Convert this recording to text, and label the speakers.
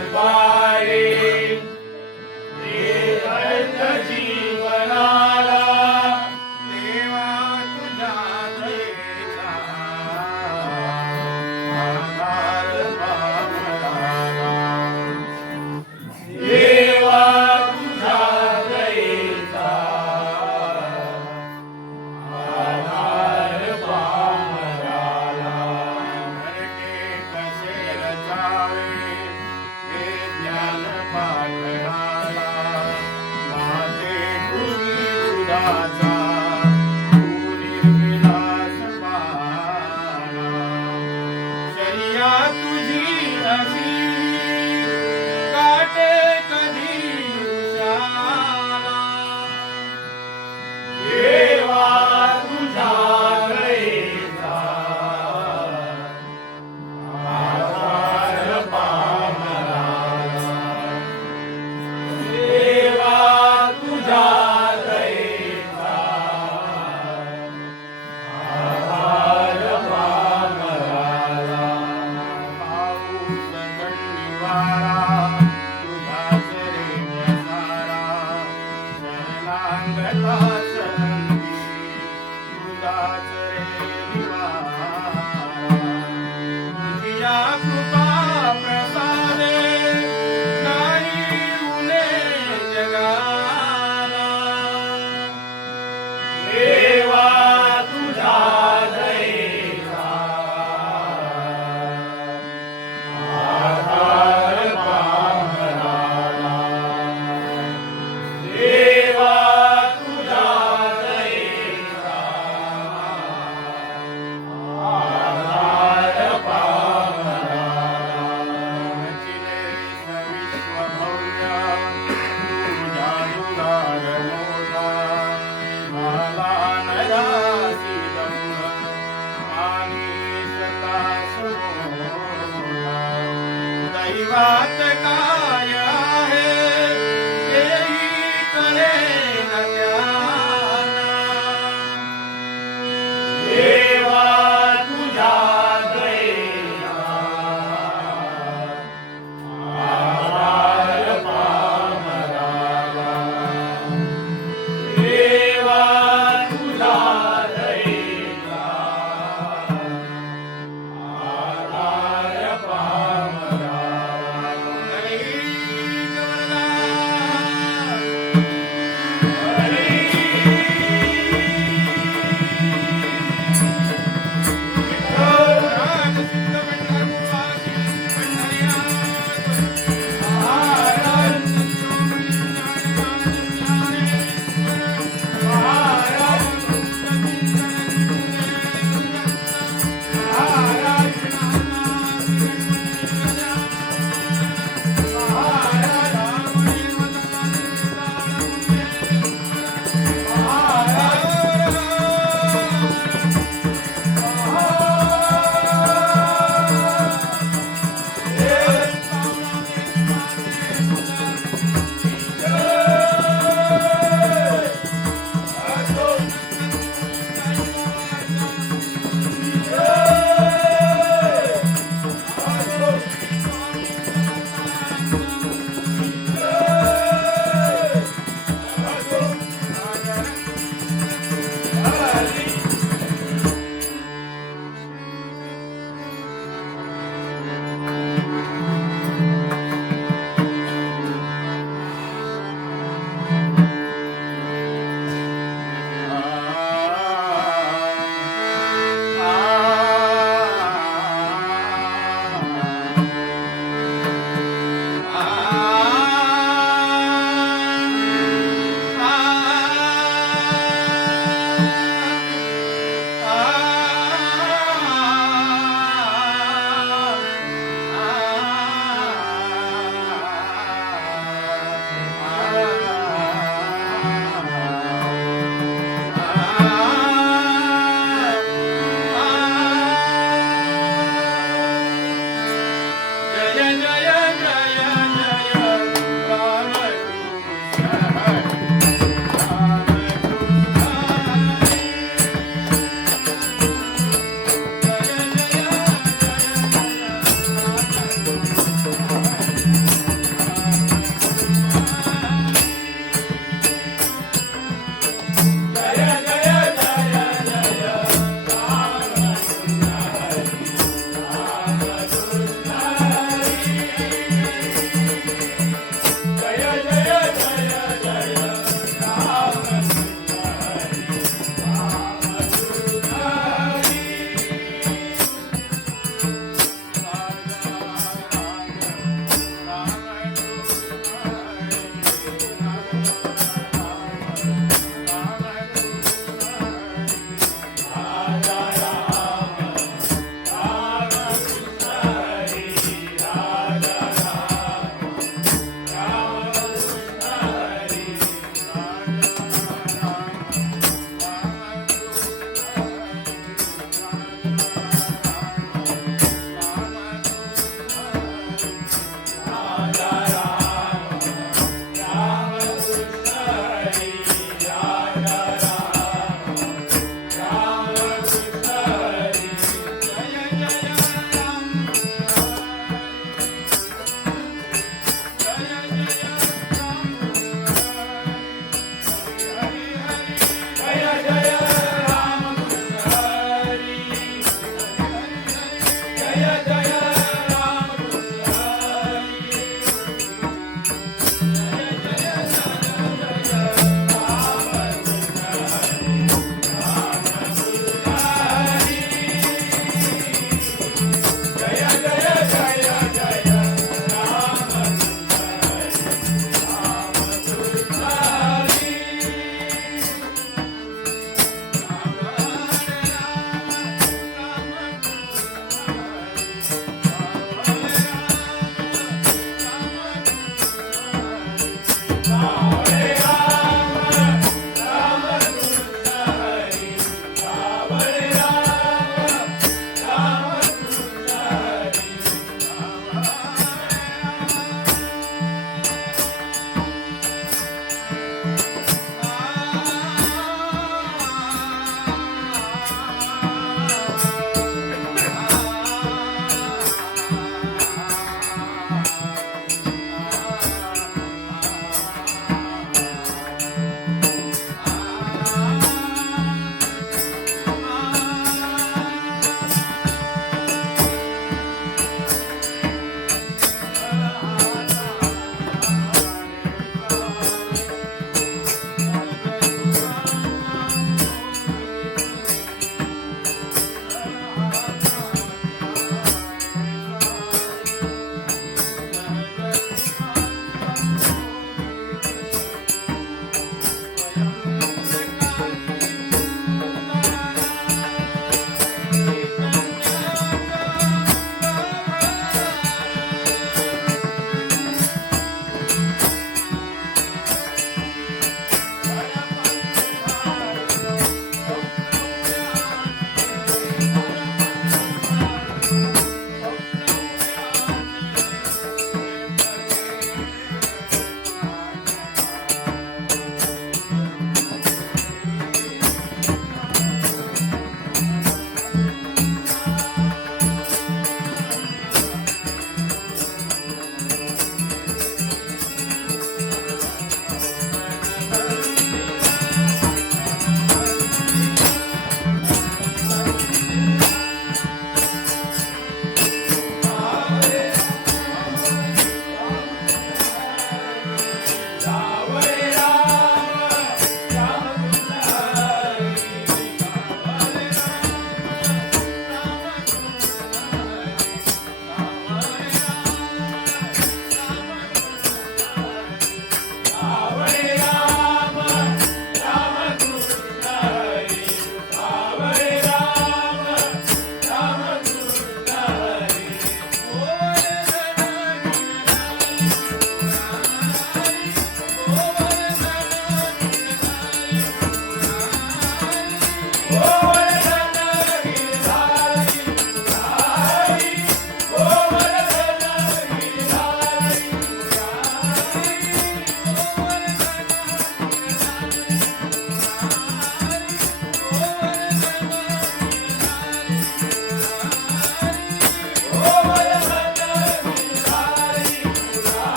Speaker 1: goodbye.